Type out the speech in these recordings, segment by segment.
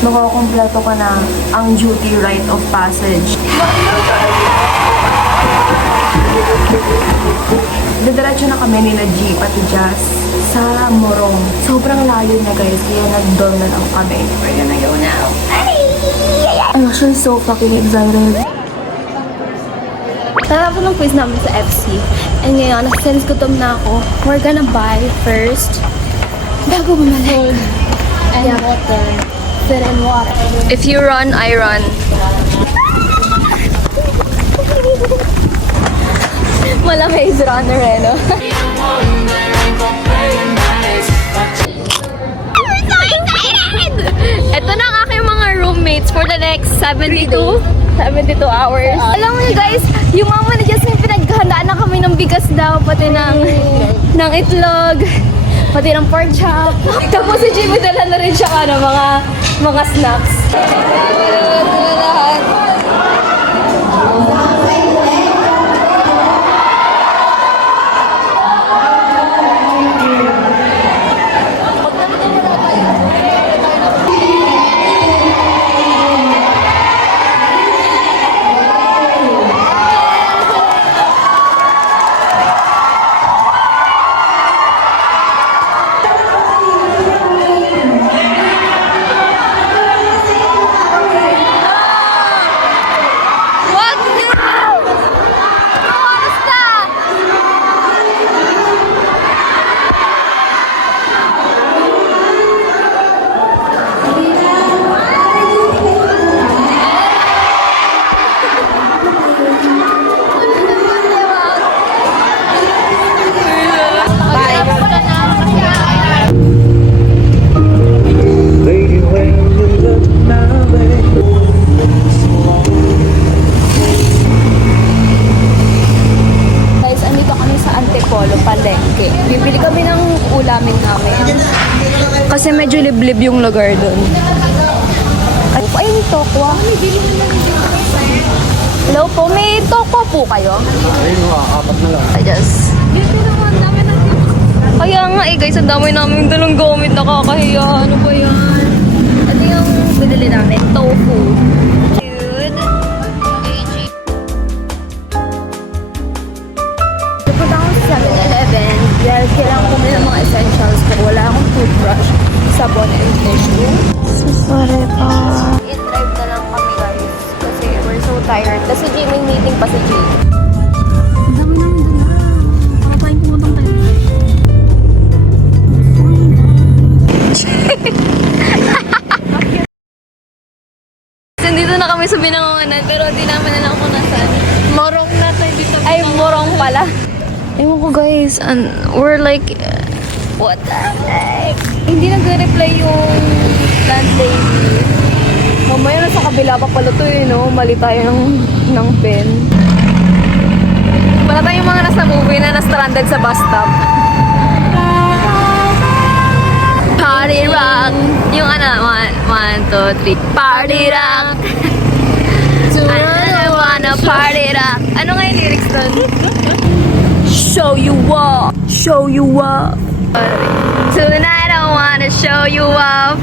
makakompleto ka na ang duty rite of passage. Didiretso na kami nila G pati Jazz sa Morong. Sobrang layo na guys, kaya nag-dorm na lang kami. We're gonna go now. I'm actually so fucking excited. Tatapos ng quiz namin sa FC. And ngayon, nasa-sense gutom na ako. We're gonna buy first bago bumalik. And water. Food and water. If you run, I run. Walang maze runner eh, no? Ito na ang aking mga roommates for the next 72 hours. Alam mo guys, yung mama ni Jasmine pinaghandaan na kami ng bigas daw, pati ng itlog, pati ng pork chop. Tapos si Jimmy dala na rin siya mga snacks. Bibili kami ng ulamin namin. Kasi medyo liblib yung lugar doon. Ay, may tokwa. Hello po, may tokwa po kayo? Ayun nga, 4 na lang. I just... Kaya nga eh guys, ang dami namin dalang gamit, nakakahiya. Ano ba yan? Ito yung binili namin, tofu. Dahil kailangan ko ng mga essentials pero wala akong toothbrush, sabon, and tissue. So sorry pa. I-drive na lang kami guys kasi we're so tired. Kasi may meeting pa si Jay. Dito na kami sa Binangonan pero di namin alam kung nasaan. Morong na tayo dito. Ay, Morong pala. Ewan ko guys, we're like, what the heck? Hindi nag-reply yung landlady. Mamaya nasa kabila pa pala to eh, no? Mali tayo ng pen. Wala tayong mga nasa movie na na-stranded sa bus stop. Party rock! Yung ano, 1, 2, 3. Party rock! I wanna party rock! Ano nga yung lyrics doon? Show you up, show you up. Tonight I wanna show you up.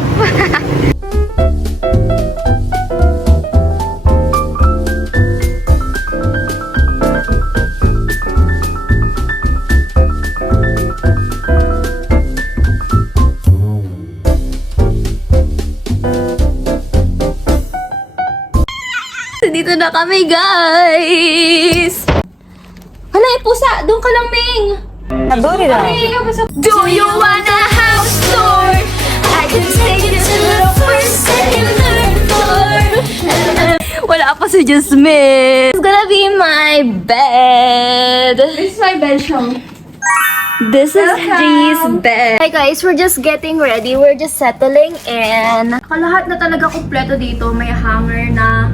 Dito na kami, guys. Hala, pusa! Doon ka lang, Ming! Do you want a house tour? I can take you to the first, second, third floor. Wala pa si Jasmine. It's gonna be my bed. This is my bed show. This is G's bed. Hi guys, we're just getting ready. We're just settling in. Lahat na talaga kumpleto dito. May hanger na.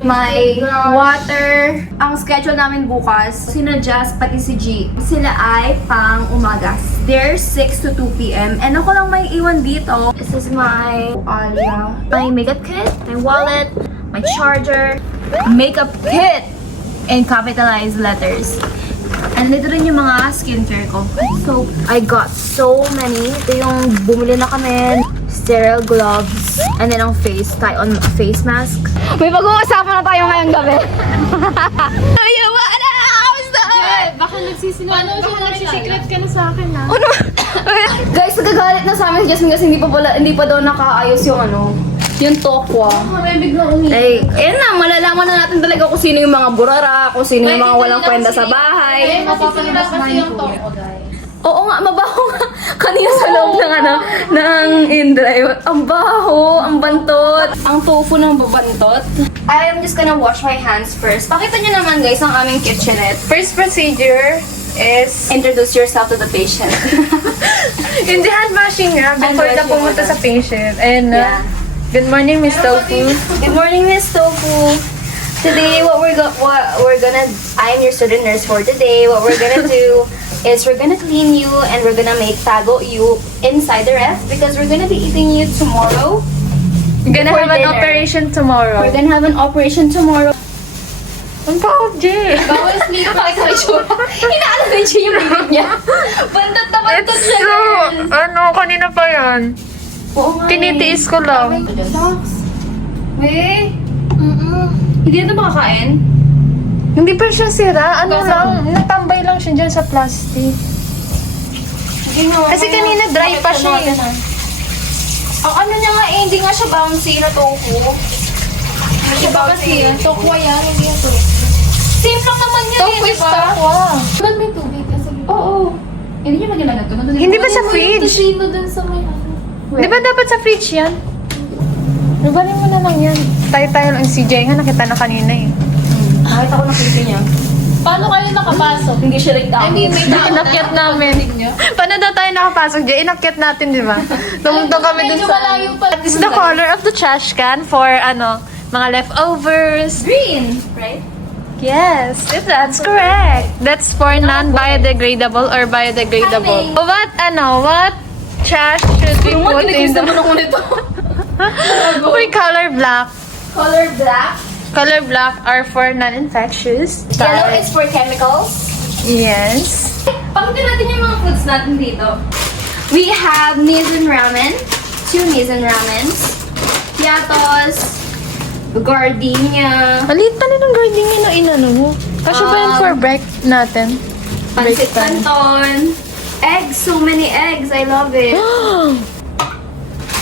May water. Ang schedule namin bukas, sina Jazz pati si G, sila ay pang umaga. They're 6 to 2 p.m. And ako lang may iwan dito. This is my Alia. My makeup kit, my wallet, my charger, makeup kit, in capitalized letters. And dito rin yung mga skincare ko. So, I got so many. Ito yung bumili na kami. sterile gloves, and then ang face, tie on face mask. May pag-uusapan na tayo ngayong gabi. Ayawa na! Kamusta? Baka nagsisikret ka na sa akin, ha? Ano? Guys, nagagalit na sa amin si Jasmine kasi hindi pa daw nakaayos yung yung tokwa. May biglang Ay, ayun na, malalaman na natin talaga kung sino yung mga burara, kung sino yung mga walang kwenta sa bahay. mapapalabas kasi yung toko, guys. Oo nga, mabaho nga. Kanina sa loob ng in-drive. Ang baho, ang bantot. Ang tofu ng babantot. I am just gonna wash my hands first. Pakita nyo naman guys ang aming kitchenette. First procedure is Introduce yourself to the patient. yung hand washing nga before Hand ka washing pumunta muna. sa patient. And Yeah. good morning, Miss Tofu. Good morning, Miss Tofu. Today, I am your student nurse for today. What we're gonna do is we're gonna clean you and we're gonna make tago you inside the ref because we're gonna be eating you tomorrow. We're gonna For have an dinner. operation tomorrow. We're gonna have an operation tomorrow. Ang bakit, Jay? Bawal sleep. Pakita ko yung Inaalam na siya yung bibig niya. Bantot na bantot It's siya. true. girl. Kanina pa yan. Oo nga. Tinitiis ko lang. Wait. Hindi na ito makakain? Hindi pa siya sira. Ano lang, natambay lang siya dyan sa plastic. Kasi kanina dry pa siya eh. Ang ano niya nga eh, hindi nga siya bouncy na tofu. Hindi siya bouncy. Tokwa yan, hindi yan to. Same lang naman yun Tofu eh, is di ba? tokwa. Ba't may tubig ka sa Oo. Hindi niya maglalagay ito. Hindi ba sa fridge? Tushino dun sa may ano? Di ba dapat sa fridge yan? Lugarin mo na lang yan. Tayo-tayo lang si Jay nga, nakita na kanina eh. Nakita ko na clip niya. Paano kayo nakapasok? Hindi siya like I mean, may tao Inakyat na namin. nyo? Paano daw tayo nakapasok, Jay? Inakyat natin, di ba? Tumuntong kami dun Medyo sa... malayo pa. This is the color of the trash can for, mga leftovers. Green, right? Yes, that's correct. That's for non-biodegradable or biodegradable. What trash should we put in the... naman ako nito. Uy, color black. Color black. Color black are for non-infectious. Yellow is for chemicals. Yes. Pakita natin yung mga foods natin dito. We have Nizen ramen. 2 Nizen ramens. Piatos. Gardenia. Maliit pa rin ang gardenia na inano mo. Kasi ba yun for break natin? Pancit Break time. canton. Eggs. So many eggs. I love it.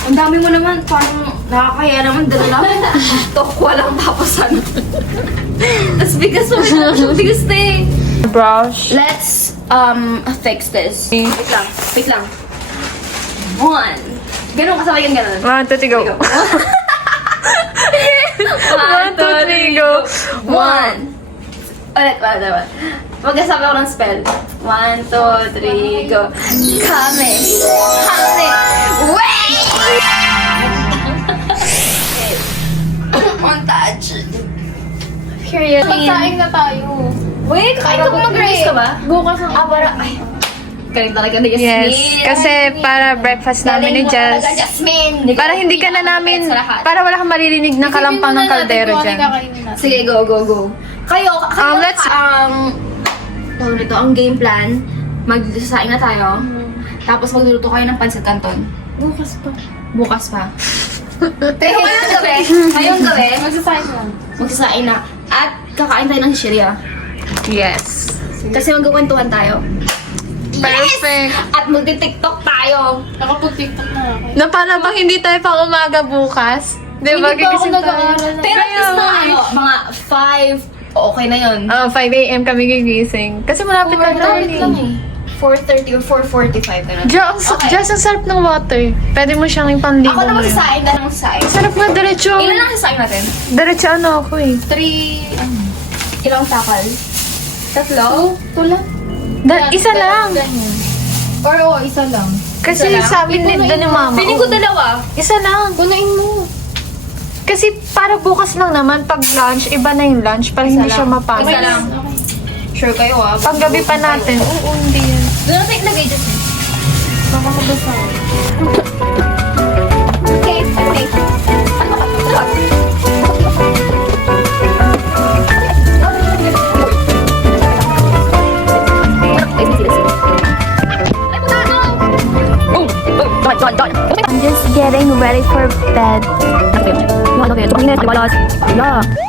Ang dami mo naman. Parang nakakaya naman. Dala lang. Tokwa lang tapos ano. That's because of biggest thing. Brush. Let's fix this. Wait lang. Wait lang. 1. Ganun kasabay yung ganun. 1, 2, 3, go. 1, 2, 3, go. 1. Ulit. Magkasabi ako ng spell. 1, 2, 3, go. Kame. Kame. Wait! Montage. Period. Magsaing na tayo. Wait, kain ka ba? Mag-rice ka ba? Bukas ang Para, ay. Galing talaga ni Jasmine. Yes, kasi para breakfast namin ni Galing mo Jazz. talaga, Jasmine. Para hindi ka na namin, Sa lahat. para wala kang maririnig na kalampang ng kaldero dyan. Sige, go. Kayo, let's- tawag nito, ang game plan, magsasaing na tayo, tapos magluluto kayo ng pancit canton. Bukas pa. Bukas pa. Pero ngayong gabi, Magsasaing lang. magsasaing na. At kakain tayo ng shirya. Yes. Kasi magkukwentuhan tayo. Perfect. At magti-tiktok tayo. Nakapag-tiktok na ako. Na paano bang hindi tayo pang umaga bukas? Di ba? Hindi pa ako Gigising tayo. nag-aaral. Pero at least na mga 5, okay na yun. 5 a.m. kami gigising. Kasi malapit na Malapit lang learning. eh. 4:30 or 4:45 na. Okay. Just ang sarap ng water. Pwede mo siyang ipanligo Ako na mo yun. magsasaing na ng saing. Sarap nga, diretso. Ilan ang sasaing natin? Diretso ano ako eh. 3, Ilang takal? 3? Tulad. Isa lang. Ganyan. Or isa lang. Kasi Isa lang? sabi nila ni mama. Piling ko dalawa. Isa lang. Punain mo. Kasi para bukas lang naman, pag lunch, iba na yung lunch para hindi siya mapagod. Isa lang. Sure kayo ah. Pag gabi pa natin, oo, hindi yan. Doon natin ilagay dyan. Baka kabasa. Okay. Ano ka? I'm just getting Linis, liwalas. Wala.